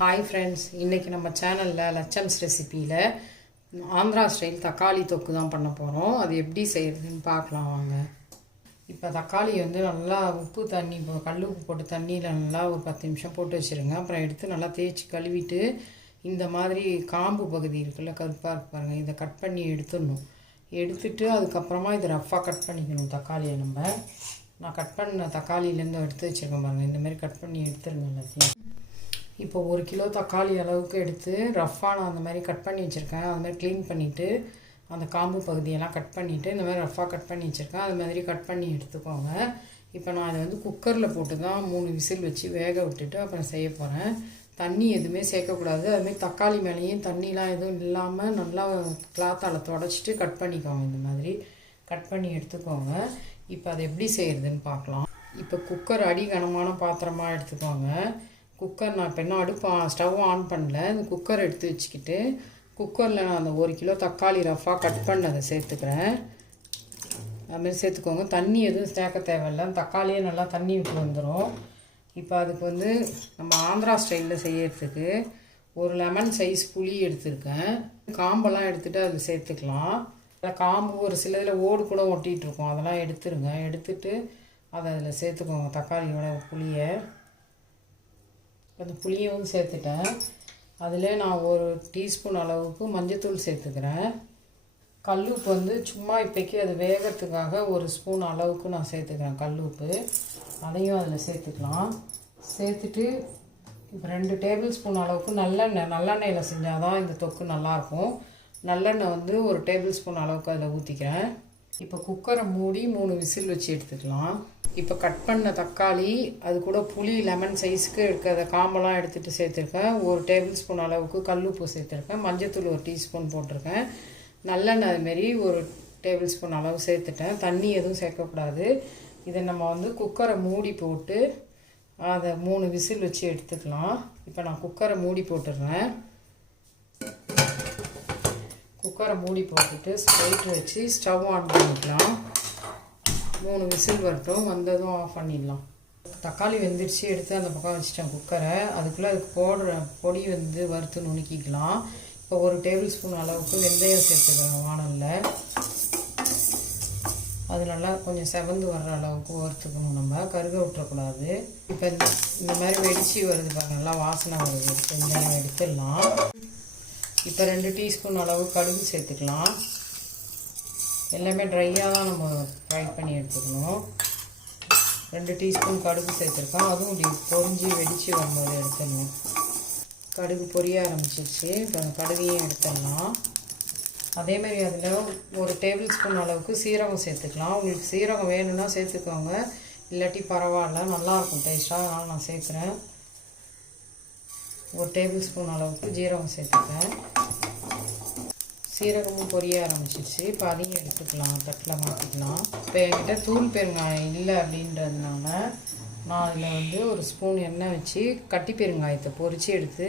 Hi friends, இன்றைக்கி நம்ம சேனலில் லட்சம்ஸ் ரெசிப்பியில் ஆந்திரா ஸ்டைல் தக்காளி தொக்கு தான் பண்ண போகிறோம். அது எப்படி செய்கிறதுன்னு பார்க்கலாம் வாங்க. இப்போ தக்காளி வந்து நல்லா உப்பு தண்ணி கல் உப்பு போட்டு தண்ணியில் நல்லா ஒரு 10 நிமிஷம் போட்டு வச்சுருங்க. அப்புறம் எடுத்து நல்லா தேய்ச்சி கழுவிட்டு இந்த மாதிரி காம்பு பகுதி இருக்குல்ல, கருப்பாக இருக்கு பாருங்கள், இதை கட் பண்ணி எடுத்துடணும். எடுத்துட்டு அதுக்கப்புறமா இதை ரஃப்பாக கட் பண்ணிக்கணும். தக்காளியை நான் கட் பண்ண தக்காளியிலேருந்து எடுத்து வச்சுருக்கேன் பாருங்கள். இந்தமாரி கட் பண்ணி எடுத்துருங்க எல்லாத்தையும். இப்போ 1 கிலோ தக்காளி அளவுக்கு எடுத்து ரஃப்பாக நான் அந்த மாதிரி கட் பண்ணி வச்சுருக்கேன். அது மாதிரி க்ளீன் பண்ணிவிட்டு அந்த காம்பு பகுதியெல்லாம் கட் பண்ணிவிட்டு இந்த மாதிரி ரஃப்பாக கட் பண்ணி வச்சுருக்கேன். அது மாதிரி கட் பண்ணி எடுத்துக்கோங்க. இப்போ நான் அதை வந்து குக்கரில் போட்டு தான் 3 விசில் வச்சு வேக விட்டுட்டு அப்புறம் செய்ய போகிறேன். தண்ணி எதுவுமே சேர்க்கக்கூடாது. அதுமாதிரி தக்காளி மேலேயும் தண்ணிலாம் எதுவும் இல்லாமல் நல்லா கிளாத்தால் தொடச்சிட்டு கட் பண்ணிக்கோங்க. இந்த மாதிரி கட் பண்ணி எடுத்துக்கோங்க. இப்போ அதை எப்படி செய்கிறதுன்னு பார்க்கலாம். இப்போ குக்கர் அடி கனமான பாத்திரமாக எடுத்துக்கோங்க. குக்கர் நான் இப்போ இன்னும் ஸ்டவ் ஆன் பண்ணல. இந்த குக்கர் எடுத்து வச்சுக்கிட்டு குக்கரில் நான் அந்த 1 கிலோ தக்காளி ரஃப்பாக கட் பண்ணதை சேர்த்துக்கிறேன். அதுமாதிரி சேர்த்துக்கோங்க. தண்ணி எதுவும் சேர்க்க தேவையில்லை. தக்காளியே நல்லா தண்ணி விட்டு வந்துடும். இப்போ அதுக்கு வந்து நம்ம ஆந்திரா ஸ்டைலில் செய்யறதுக்கு ஒரு லெமன் சைஸ் புளி எடுத்துருக்கேன். காம்பெல்லாம் எடுத்துகிட்டு அதில் சேர்த்துக்கலாம். காம்பு ஒரு சிலதில் ஓடு கூட ஒட்டிகிட்டு இருக்கும், அதெல்லாம் எடுத்துருங்க. எடுத்துட்டு அதை அதில் சேர்த்துக்கோங்க. தக்காளியோட புளியை அந்த புளியவும் சேர்த்துட்டேன். அதில் நான் 1 டீஸ்பூன் அளவுக்கு மஞ்சத்தூள் சேர்த்துக்கிறேன். கல்லுப்பு வந்து சும்மா இப்போக்கி அது வேகிறதுக்காக 1 ஸ்பூன் அளவுக்கு நான் சேர்த்துக்கிறேன் கல்லுப்பு. அதையும் அதில் சேர்த்துக்கலாம். சேர்த்துட்டு இப்போ 2 டேபிள் ஸ்பூன் அளவுக்கு நல்லெண்ணெயில் செஞ்சால் தான் இந்த தொக்கு நல்லாயிருக்கும். நல்லெண்ணெய் வந்து 1 டேபிள் ஸ்பூன் அளவுக்கு அதில் ஊற்றிக்கிறேன். இப்போ குக்கரை மூடி 3 விசில் வச்சு எடுத்துக்கலாம். இப்போ கட் பண்ண தக்காளி, அது கூட புளி லெமன் சைஸுக்கு இருக்கிற காம்பெல்லாம் எடுத்துகிட்டு சேர்த்துருக்கேன். 1 டேபிள் ஸ்பூன் அளவுக்கு கல்லுப்பு சேர்த்துருக்கேன். மஞ்சத்தூள் 1 டீஸ்பூன் போட்டிருக்கேன். நல்லெண்ணெய் அதுமாரி 1 டேபிள் ஸ்பூன் அளவு சேர்த்துட்டேன். தண்ணி எதுவும் சேர்க்கக்கூடாது. இதை நம்ம வந்து குக்கரை மூடி போட்டு அதை 3 விசில் வச்சு எடுத்துக்கலாம். இப்போ நான் குக்கரை மூடி போட்டுடுறேன். குக்கரை மூடி போட்டுட்டு ஸ்ட்ரைட் வச்சு ஸ்டவ் ஆன் பண்ணிக்கலாம். 3 விசில் வரட்டும். வந்ததும் ஆஃப் பண்ணிடலாம். தக்காளி வெந்துடுச்சு, எடுத்து அந்த பக்கம் வச்சுட்டேன் குக்கரை. அதுக்குள்ளே அதுக்கு போடுற பொடி வந்து வறுத்து நுணுக்கிக்கலாம். இப்போ 1 டேபிள் ஸ்பூன் அளவுக்கு வெந்தயம் சேர்த்துக்கிறேன் வானலில். அது நல்லா கொஞ்சம் செவந்து வர்ற அளவுக்கு வறுத்துக்கணும். நம்ம கருக விட்டுறக்கூடாது. இப்போ இந்த மாதிரி வெடிச்சு வருது பாருங்க, நல்லா வாசனை வருது. வெந்தயம் எடுத்துடலாம். இப்போ 2 டீஸ்பூன் அளவு கடுகு சேர்த்துக்கலாம். எல்லாமே ட்ரையாக தான் நம்ம ஃப்ரை பண்ணி எடுத்துக்கணும். 2 டீஸ்பூன் கடுகு சேர்த்துருக்கோம். அதுவும் இப்படி பொரிஞ்சு வெடித்து வரும்போது எடுத்துடணும். கடுகு பொரிய ஆரம்பிச்சிருச்சு. இப்போ கடுகையும் எடுத்துடலாம். அதேமாதிரி அதில் 1 டேபிள் ஸ்பூன் அளவுக்கு சீரகம் சேர்த்துக்கலாம். உங்களுக்கு சீரகம் வேணும்னா சேர்த்துக்கோங்க, இல்லாட்டி பரவாயில்ல, நல்லாயிருக்கும் டேஸ்ட்டாக. அதனால் நான் சேர்க்குறேன். 1 டேபிள் ஸ்பூன் அளவுக்கு ஜீரகம் சேர்த்துப்பேன். சீரகமும் பொரிய ஆரம்பிச்சிருச்சு. இப்போ அதையும் எடுத்துக்கலாம், தட்டில் மாற்றிக்கலாம். இப்போ என்கிட்ட தூள் பெருங்காயம் இல்லை அப்படின்றதுனால நான் அதில் வந்து 1 ஸ்பூன் எண்ணெய் வச்சு கட்டி பெருங்காயத்தை பொரித்து எடுத்து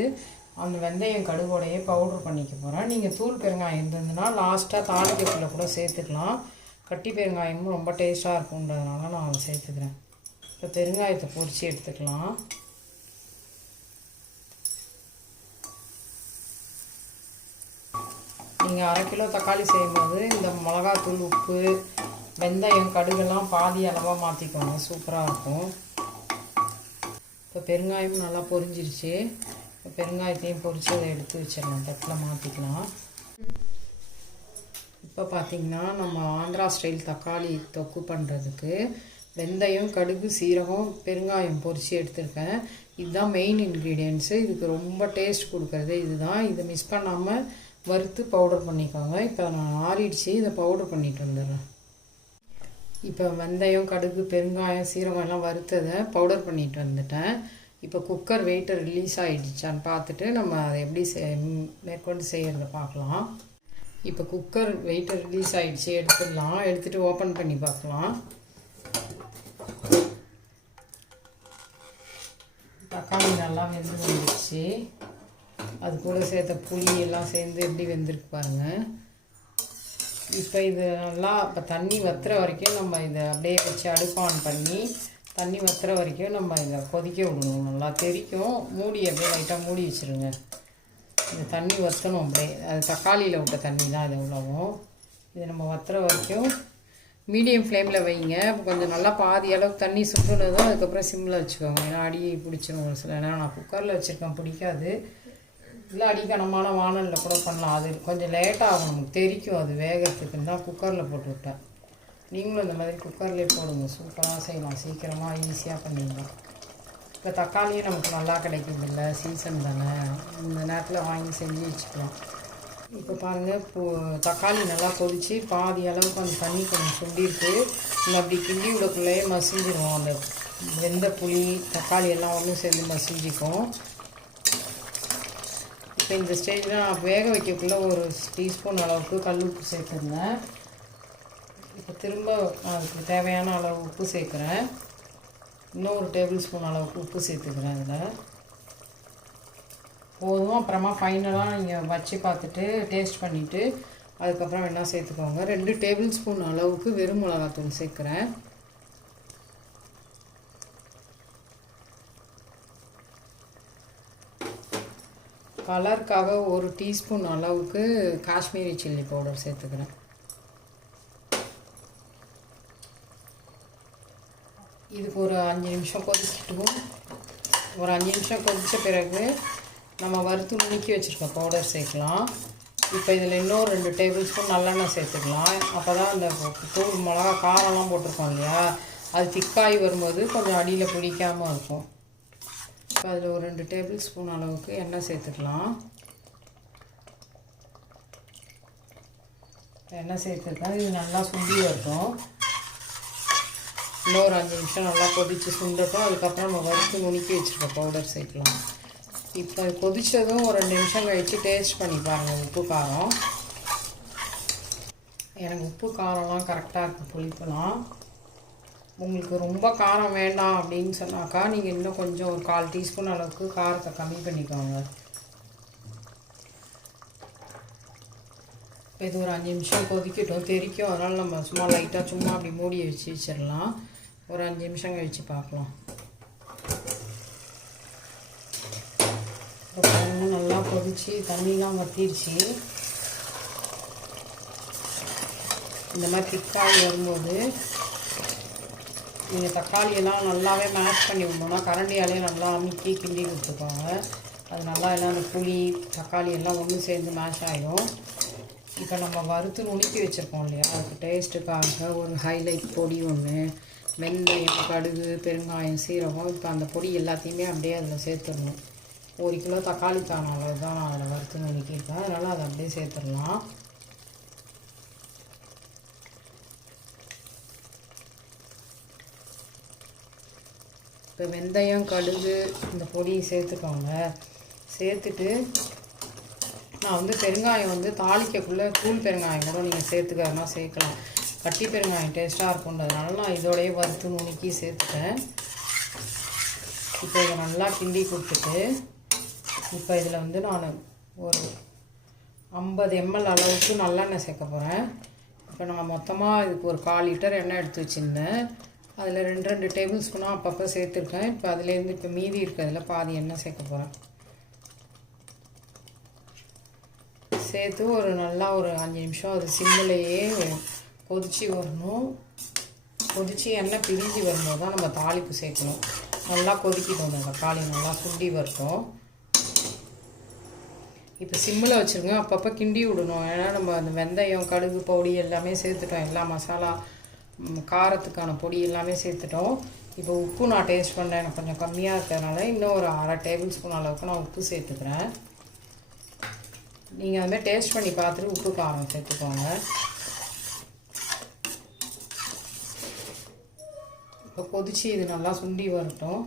அந்த வெந்தயம் கடுகோடையே பவுட்ரு பண்ணிக்க போகிறேன். நீங்கள் தூள் பெருங்காயம் இருந்ததுன்னா லாஸ்ட்டாக தாளிக்கத்தில் கூட சேர்த்துக்கலாம். கட்டி பெருங்காயமும் ரொம்ப டேஸ்ட்டாக இருக்குன்றதுனால நான் அதை சேர்த்துக்கிறேன். இப்போ பெருங்காயத்தை பொரித்து எடுத்துக்கலாம். நீங்கள் 1/2 கிலோ தக்காளி செய்யும்போது இந்த மிளகாத்தூள், உப்பு, வெந்தயம், கடுகெல்லாம் பாதி அளவாக மாற்றிக்கோங்க, சூப்பராக இருக்கும். இப்போ பெருங்காயம் நல்லா பொரிஞ்சிருச்சு. இப்போ பெருங்காயத்தையும் பொரித்து அதை எடுத்து வச்சிடலாம், தட்டில் மாற்றிக்கலாம். இப்போ பார்த்திங்கன்னா நம்ம ஆந்திரா ஸ்டைல் தக்காளி தொக்கு பண்ணுறதுக்கு வெந்தயம், கடுகு, சீரகம், பெருங்காயம் பொரித்து எடுத்துருக்கேன். இதுதான் மெயின் இன்க்ரீடியன்ட்ஸு. இதுக்கு ரொம்ப டேஸ்ட் கொடுக்குறது இதுதான். இதை மிஸ் பண்ணாமல் வறுத்து பவுடர் பண்ணிக்கோங்க. இப்போ நான் ஆறிடுச்சு, இதை பவுடர் பண்ணிட்டு வந்துடுறேன். இப்போ வெந்தயம், கடுகு, பெருங்காயம், சீரகம் எல்லாம் வறுத்ததை பவுடர் பண்ணிட்டு வந்துட்டேன். இப்போ குக்கர் வெயிட்டை ரிலீஸ் ஆகிடுச்சான்னு பார்த்துட்டு நம்ம அதை எப்படி மேற்கொண்டு செய்கிறத பார்க்கலாம். இப்போ குக்கர் வெயிட்டை ரிலீஸ் ஆகிடுச்சு, எடுத்துடலாம். எடுத்துகிட்டு ஓப்பன் பண்ணி பார்க்கலாம். தக்காளி நல்லா வெந்து வந்துடுச்சு. அது கூட சேர்த்த புளி எல்லாம் சேர்ந்து எப்படி வெந்திருக்கு பாருங்கள். இப்போ இது நல்லா இப்போ தண்ணி வற்றுற வரைக்கும் நம்ம இதை அப்படியே வச்சு அடுப்பு ஆன் பண்ணி தண்ணி வத்துற வரைக்கும் நம்ம இதை கொதிக்க விடணும். நல்லா தெரிக்கும். மூடி அப்படியே லைட்டாக மூடி வச்சுருங்க. இந்த தண்ணி வற்றணும் அப்படியே. அது தக்காளியில் விட்ட தண்ணி தான் இது எவ்வளவும். இது நம்ம வத்துற வரைக்கும் மீடியம் ஃப்ளேமில் வைங்க. கொஞ்சம் நல்லா பாதி அளவுக்கு தண்ணி சுற்றுனதும் அதுக்கப்புறம் சிம்மில் வச்சுக்கோங்க. ஏன்னா அடி பிடிச்சிடும் ஒரு சில. ஏன்னா நான் குக்கரில் வச்சுருக்கேன், பிடிக்காது. இல்லை அடிக்கனமான வானலில் கூட பண்ணலாம். அது கொஞ்சம் லேட்டாகும், நமக்கு தெரிக்கும் அது வேகிறதுக்குன்னு தான் குக்கரில் போட்டு விட்டேன். நீங்களும் இந்த மாதிரி குக்கர்லேயே போடுங்க, சூப்பராக செய்யலாம். சீக்கிரமாக ஈஸியாக பண்ணிடலாம். இப்போ தக்காளியும் நமக்கு நல்லா கிடைக்கும் இல்லை, சீசன் தானே, இந்த நேரத்தில் வாங்கி செஞ்சு வச்சுக்கலாம். இப்போ பாருங்கள், இப்போது தக்காளி நல்லா கொதித்து பாதி அளவுக்கு அந்த தண்ணி கொஞ்சம் சுண்டிருக்கு. நம்ம அப்படி கிண்டி விடக்குள்ளேயே மசிஞ்சிடும். அந்த வெந்த புளி தக்காளி எல்லாம் ஒன்றும் சேர்ந்து மசிஞ்சிக்கும். இப்போ இந்த ஸ்டேஜில் நான் வேக வைக்கக்குள்ளே ஒரு டீஸ்பூன் அளவுக்கு கல் உப்பு சேர்த்துருந்தேன். இப்போ திரும்ப அதுக்கு தேவையான அளவு உப்பு சேர்க்குறேன். இன்னும் ஒரு டேபிள் ஸ்பூன் அளவுக்கு உப்பு சேர்த்துக்கிறேன். அதில் போதும். அப்புறமா ஃபைனலாக நீங்கள் வச்சு பார்த்துட்டு டேஸ்ட் பண்ணிவிட்டு அதுக்கப்புறம் வேணால் சேர்த்துக்கோங்க. 2 டேபிள் ஸ்பூன் அளவுக்கு வெறும் மிளகாத்தூள் சேர்க்குறேன். கலருக்காக ஒரு டீஸ்பூன் அளவுக்கு காஷ்மீரி சில்லி பவுடர் சேர்த்துக்கிறேன். இதுக்கு ஒரு 5 நிமிஷம் கொதிச்சிட்டுவோம். ஒரு 5 நிமிஷம் கொதித்த பிறகு நம்ம வறுத்து நுணுக்கி வச்சுருக்க பவுடர் சேர்க்கலாம். இப்போ இதில் இன்னும் 2 டேபிள் ஸ்பூன் நல்லெண்ணெய் சேர்த்துக்கலாம். அப்போ தான் அந்த தூள் மிளகா காரம்லாம் போட்டிருக்கோம் இல்லையா, அது திக்காகி வரும்போது கொஞ்சம் அடியில் பிடிக்காமல் இருக்கும். இப்போ அதில் ஒரு 2 டேபிள் ஸ்பூன் அளவுக்கு எண்ணெய் சேர்த்துக்கலாம். எண்ணெய் சேர்த்துருக்கேன். இது நல்லா சுண்டி வரட்டும். இன்னொரு 5 நிமிஷம் நல்லா கொதித்து சுண்டட்டும். அதுக்கப்புறம் நம்ம வறுத்து நுணுக்கி வச்சுருக்க பவுடர் சேர்க்கலாம். இப்போ கொதித்ததும் ஒரு 2 நிமிஷம் கழித்து டேஸ்ட் பண்ணி பாருங்கள் உப்பு காரம். எனக்கு உப்பு காரம்லாம் கரெக்டாக இருக்குது, புளிப்புலாம். உங்களுக்கு ரொம்ப காரம் வேண்டாம் அப்படின்னு சொன்னாக்கா நீங்கள் இன்னும் கொஞ்சம் ஒரு 1/4 டீஸ்பூன் அளவுக்கு காரத்தை கம்மி பண்ணிக்கோங்க. இது ஒரு 5 நிமிஷம் கொதிக்கட்டும், தெரிக்கும். அதனால் நம்ம சும்மா லைட்டாக சும்மா அப்படி மூடி வச்சிடலாம். ஒரு 5 நிமிஷம் கழித்து பார்க்கலாம். நல்லா கொதிச்சு தண்ணிலாம் வற்றிடுச்சு. இந்த மாதிரி திக்காகி வரும்போது நீங்கள் தக்காளியெல்லாம் நல்லாவே மேஷ் பண்ணி விடணும்னா கரண்டியாலே நல்லா அமுக்கி கிண்டி கொடுத்துக்கோங்க. அது நல்லா எல்லாம் அந்த புளி தக்காளி எல்லாம் ஒன்று சேர்ந்து மேஷ் ஆகிடும். இப்போ நம்ம வறுத்து நுணுக்கி வச்சுருக்கோம் இல்லையா, அதுக்கு டேஸ்ட்டுக்காக ஒரு ஹைலைட் பொடி ஒன்று, வெந்தயம், கடுகு, பெருங்காயம், சீரகம். இப்போ அந்த பொடி எல்லாத்தையுமே அப்படியே அதில் சேர்த்துடணும். 1 கிலோ தக்காளிக்கான அளவு தான் அதில் வறுத்து நுணுக்கியிருக்கேன். அதனால் அதை அப்படியே சேர்த்துடலாம். இப்போ வெந்தயம், கடுகு இந்த பொடியை சேர்த்துக்கோங்க. சேர்த்துட்டு நான் வந்து பெருங்காயம் வந்து தாளிக்கக்குள்ளே தூள் பெருங்காயம் கூட நீங்கள் சேர்த்துக்கிறதுனா சேர்க்கலாம். கட்டி பெருங்காயம் டேஸ்ட்டாக இருக்குன்றதுனால நான் இதோடையே வறுத்து நுணுக்கி சேர்த்துட்டேன். இப்போ இதை நல்லா கிண்டி கொடுத்துட்டு இப்போ இதில் வந்து நான் ஒரு 50 ml அளவுக்கு நல்லெண்ணெய் சேர்க்க போகிறேன். இப்போ நான் மொத்தமாக இதுக்கு ஒரு 1/4 லிட்டர் எண்ணெய் எடுத்து வச்சுருந்தேன். அதில் 2 டேபிள் ஸ்பூனாக அப்பப்போ சேர்த்துருக்கேன். இப்போ அதுலேருந்து இப்போ மீதி இருக்கிறதுல பாதி எண்ணெய் சேர்க்க போகிறேன். சேர்த்து ஒரு நல்லா ஒரு 5 நிமிஷம் அது சிம்மிலேயே கொதித்து வரணும். கொதித்து எண்ணெய் பிரிஞ்சு வரும்போது தான் நம்ம தாளிப்பு சேர்க்கணும். நல்லா கொதிக்கிட்டோம், அந்த தக்காளி நல்லா சுண்டி வரட்டும். இப்போ சிம்மில் வச்சுருங்க, அப்பப்போ கிண்டி விடணும். ஏன்னா நம்ம அந்த வெந்தயம், கடுகு பொடி எல்லாமே சேர்த்துட்டோம். எல்லா மசாலா காரத்துக்கான பொடி எல்லாமே சேர்த்துட்டோம். இப்போ உப்பு நான் டேஸ்ட் பண்ணுறேன், எனக்கு கொஞ்சம் கம்மியாக இருக்கிறதுனால இன்னும் ஒரு 1/2 டேபிள் ஸ்பூன் அளவுக்கு நான் உப்பு சேர்த்துக்கிறேன். நீங்கள் அதுமாதிரி டேஸ்ட் பண்ணி பார்த்துட்டு உப்பு காரம் சேர்த்துக்கோங்க. இப்போ கொதிச்சு இது நல்லா சுண்டி வரட்டும்.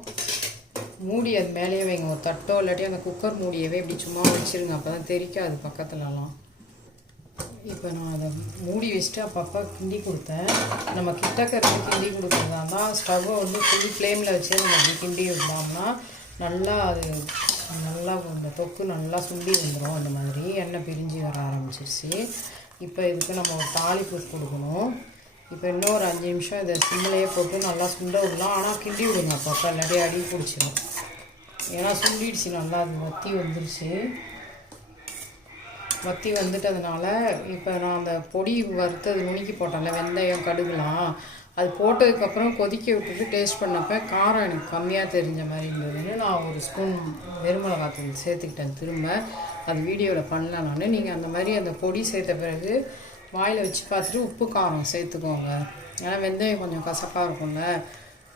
மூடி அது மேலேயே வைங்க, ஒரு தட்டோ இல்லாட்டி அந்த குக்கர் மூடியவே இப்படி சும்மா வச்சுருங்க. அப்போ தான் தெரிக்காது பக்கத்துலலாம். இப்போ நான் அதை மூடி வச்சுட்டு அப்பப்போ கிண்டி கொடுத்தேன். நம்ம கிட்டக்கறது கிண்டி கொடுக்குறதா இருந்தால் ஸ்டவ்வை வந்து ஃபுல் ஃப்ளேமில் வச்சு நம்ம அப்படி கிண்டி விட்டோம்னா நல்லா அது நல்லா இந்த தொக்கு நல்லா சுண்டி வந்துடும். அந்த மாதிரி எண்ணெய் பிரிஞ்சு வர ஆரம்பிச்சிருச்சு. இப்போ இதுக்கு நம்ம ஒரு தாளிப்பு கொடுக்கணும். இப்போ இன்னும் ஒரு 5 நிமிஷம் இதை சிம்மிலேயே போட்டு நல்லா சுண்ட விடலாம். ஆனால் கிண்டி விடுங்க அப்பப்போ, இல்லாட்டி அடி பிடிச்சிடும். ஏன்னா சுண்டிடுச்சு நல்லா, அது வற்றி வந்துருச்சு. வற்றி வந்துட்டதுனால இப்போ நான் அந்த பொடி வறுத்தது நுணுக்கி போட்டேன்ல, வெந்தயம் கடுகுலாம், அது போட்டதுக்கப்புறம் கொதிக்க விட்டுட்டு டேஸ்ட் பண்ணப்போ காரம் எனக்கு கம்மியாக தெரிஞ்ச மாதிரி இருந்ததுன்னு நான் ஒரு ஸ்பூன் வெறுமிளகாத்தூள் சேர்த்துக்கிட்டேன் திரும்ப. அது வீடியோவில் பண்ணல நான். நீங்கள் அந்த மாதிரி அந்த பொடி சேர்த்த பிறகு வாயில் வச்சு பார்த்துட்டு உப்பு காரம் சேர்த்துக்கோங்க. ஏன்னா வெந்தயம் கொஞ்சம் கசப்பாக இருக்கும்ல,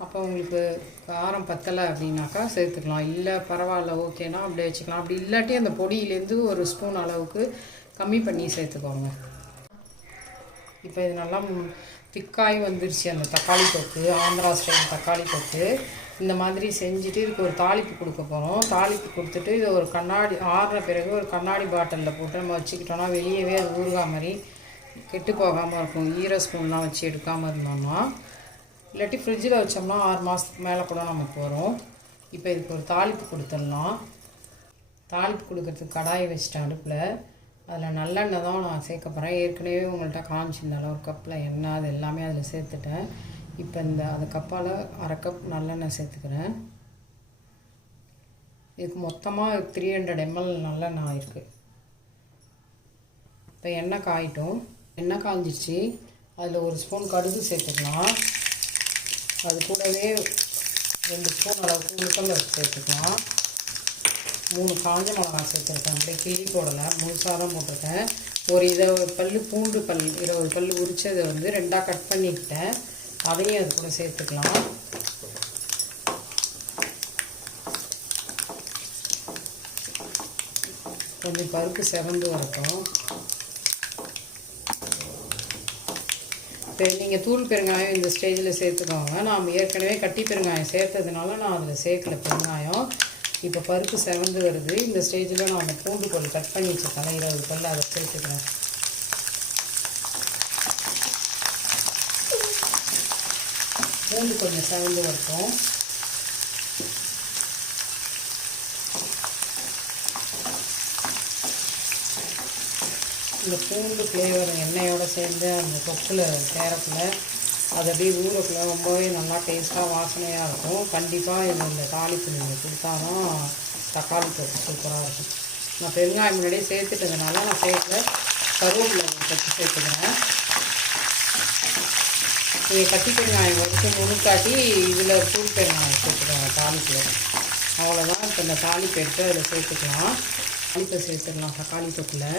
அப்போ உங்களுக்கு காரம் பத்தலை அப்படின்னாக்கா சேர்த்துக்கலாம். இல்லை பரவாயில்ல ஓகேனா அப்படியே வச்சுக்கலாம். அப்படி இல்லாட்டி அந்த பொடியிலேருந்து ஒரு ஸ்பூன் அளவுக்கு கம்மி பண்ணி சேர்த்துக்கோங்க. இப்போ இது நல்லா திக்காய் வந்துருச்சு அந்த தக்காளி தொக்கு, ஆந்திரா ஸ்டைல் தக்காளி தொக்கு. இந்த மாதிரி செஞ்சுட்டு இதுக்கு ஒரு தாளிப்பு கொடுக்க போகிறோம். தாளிப்பு கொடுத்துட்டு இதை ஒரு கண்ணாடி ஆறுன பிறகு ஒரு கண்ணாடி பாட்டிலில் போட்டு நம்ம வச்சுக்கிட்டோன்னா வெளியவே அது ஊறுகாய் மாதிரி கெட்டு போகாமல் இருக்கும். ஈர ஸ்பூன்லாம் வச்சு எடுக்காமல் இருந்தோம்னா. இல்லாட்டி ஃப்ரிட்ஜில் வச்சோம்னா 6 மாதத்துக்கு மேலே கூட நமக்கு வரும். இப்போ இதுக்கு ஒரு தாளிப்பு கொடுத்துடலாம். தாளிப்பு கொடுக்கறதுக்கு கடாயை வச்சுட்டேன் அடுப்பில். அதில் நல்லெண்ணெய் தான் நான் சேர்க்க போகிறேன். ஏற்கனவே உங்கள்கிட்ட காமிச்சிருந்தாலும் ஒரு கப்பில் எண்ணெய் அது எல்லாமே அதில் சேர்த்துட்டேன். இப்போ அது கப்பால் 1/2 கப் நல்லெண்ணெய் சேர்த்துக்கிறேன். இதுக்கு மொத்தமாக 300 ml நல்லெண்ணெய் ஆயிருக்கு. இப்போ எண்ணெய் காயிட்டும். எண்ணெய் காய்ஞ்சிச்சு. அதில் ஒரு ஸ்பூன் கடுகு சேர்த்துக்கலாம். அது கூடவே 2 ஸ்பூன் அளவுக்கு உளுத்தம்பருப்பு சேர்த்துக்கலாம். 3 காஞ்ச மிளகாய் சேர்த்துருக்கேன். அப்படியே கிள்ளி போடலை, முழுசாக தான் போட்டிருக்கேன். ஒரு 20 பல் பூண்டு 20 பல் உரிச்சதை 2ஆக கட் பண்ணிக்கிட்டேன். அதையும் அது கூட சேர்த்துக்கலாம். கொஞ்சம் பருப்பு செவந்து வரட்டும். இப்போ நீங்கள் தூள் பெருங்காயம் இந்த ஸ்டேஜில் சேர்த்துக்கோங்க. நாம் ஏற்கனவே கட்டி பெருங்காயம் சேர்த்ததுனால நான் அதில் சேர்க்கல பெருங்காயம். இப்போ பருப்பு செவந்து வருது. இந்த ஸ்டேஜில் நான் அந்த பூண்டு பல் கட் பண்ணி வச்சுருக்கேன் 20 பல், அதை சேர்த்துக்கிறேன். பூண்டு கொஞ்சம் செவந்து வரட்டும். இந்த பூண்டு ஃப்ளேவர் எண்ணெயோடு சேர்ந்து அந்த தொக்கில் கேரட்டில் அது அப்படியே ஊறக்குள்ள ரொம்பவே நல்லா டேஸ்ட்டாக வாசனையாக இருக்கும். கண்டிப்பாக இந்த தாளிப்பு நீங்கள் கொடுத்தாதான் தக்காளி தொக்கு சூப்பராக இருக்கும். நான் பெருங்காயம் முன்னாடியே சேர்த்துட்டதுனால நான் சேர்க்கல, கருவேப்பிலை தொக்கு சேர்த்துக்கிறேன். நீங்கள் கட்டி பெருங்காயம் வச்சு முழுக்காட்டி இதில் தூள் பெருங்காயம் சேர்த்துக்கோங்க தாளிப்பில். அவ்வளோதான். இப்போ இந்த தாளிப்பு எடுத்து அதில் சேர்த்துக்கலாம். தாளிப்பை சேர்த்துக்கலாம் தக்காளி தொக்கில்.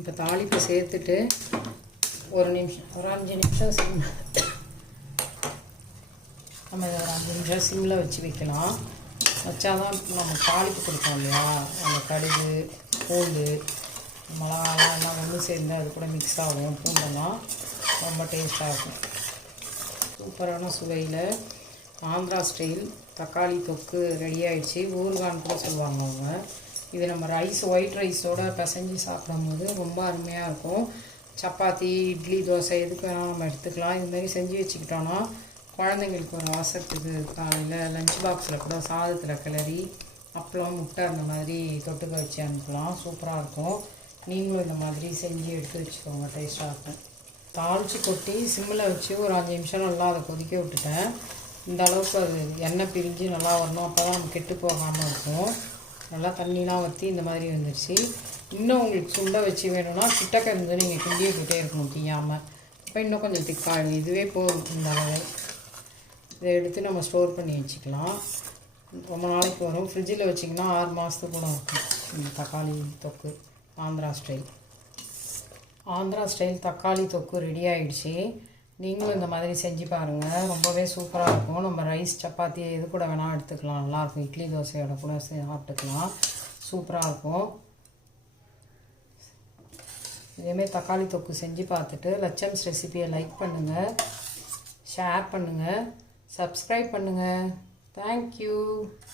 இப்போ தாளிப்பை சேர்த்துட்டு ஒரு 5 நிமிஷம் நம்ம இதை ஒரு 5 நிமிஷம் சிம்மில் வச்சு வைக்கலாம். வச்சாதான் நம்ம தாளிப்பு கொடுப்போம் இல்லையா, அந்த கடுகு பூண்டு மிளகாலாம் எல்லாம் ஒன்று சேர்ந்து அது கூட மிக்ஸ் ஆகும். பூண்டெல்லாம் ரொம்ப டேஸ்ட்டாக இருக்கும். சூப்பரான சுவையில் ஆந்திரா ஸ்டைல் தக்காளி தொக்கு ரெடி ஆகிடுச்சு. ஊறுகான்னு கூட சொல்லுவாங்க அவங்க. இது நம்ம ஒயிட் ரைஸோடு பிசைஞ்சு சாப்பிடும்போது ரொம்ப அருமையாக இருக்கும். சப்பாத்தி இட்லி தோசை எதுக்கு வேணால் நம்ம எடுத்துக்கலாம். இதுமாரி செஞ்சு வச்சுக்கிட்டோன்னா குழந்தைங்களுக்கு ஒரு அவசரத்துக்கு காலையில் லஞ்ச் பாக்ஸில் கூட சாதத்தில் கிளறி அப்பளம் முட்டை அந்த மாதிரி தொட்டுக்க வச்சு அனுப்பலாம். சூப்பராக இருக்கும். நீங்களும் இந்த மாதிரி செஞ்சு எடுத்து வச்சுக்கோங்க, டேஸ்ட்டாக இருக்கும். தாளித்து கொட்டி சிம்மில் வச்சு ஒரு 5 நிமிஷம் நல்லா அதை கொதிக்க விட்டுட்டேன். இந்த அளவுக்கு அது எண்ணெய் பிரிஞ்சு நல்லா வரணும். அப்போ தான் நம்ம கெட்டு போகாமல் இருக்கும். நல்லா தண்ணிலாம் வற்றி இந்த மாதிரி வந்துடுச்சு. இன்னும் உங்களுக்கு சுண்டை வச்சு வேணும்னா கிட்டக்க இருந்து நீங்கள் கிண்டியே போட்டே இருக்கணும் தீயாமல். இப்போ இன்னும் கொஞ்சம் திக்காகும். இதுவே போதும் இந்த அளவு. இதை எடுத்து நம்ம ஸ்டோர் பண்ணி வச்சுக்கலாம். ரொம்ப நாளைக்கு வரும். ஃப்ரிட்ஜில் வச்சிங்கன்னா 6 மாதத்துக்கு கூட இருக்கும். இந்த தக்காளி தொக்கு ஆந்திரா ஸ்டைல் தக்காளி தொக்கு ரெடி ஆகிடுச்சு. நீங்களும் இந்த மாதிரி செஞ்சு பாருங்கள். ரொம்பவே சூப்பராக இருக்கும். நம்ம ரைஸ் சப்பாத்தி எது கூட வேணால் எடுத்துக்கலாம். நல்லாயிருக்கும். இட்லி தோசையோட கூட சாப்பிட்டுக்கலாம். சூப்பராக இருக்கும். இதேமாரி தக்காளி தொக்கு செஞ்சு பார்த்துட்டு லட்சம்ஸ் ரெசிபியை லைக் பண்ணுங்கள், ஷேர் பண்ணுங்கள், சப்ஸ்கிரைப் பண்ணுங்கள். தேங்க்யூ.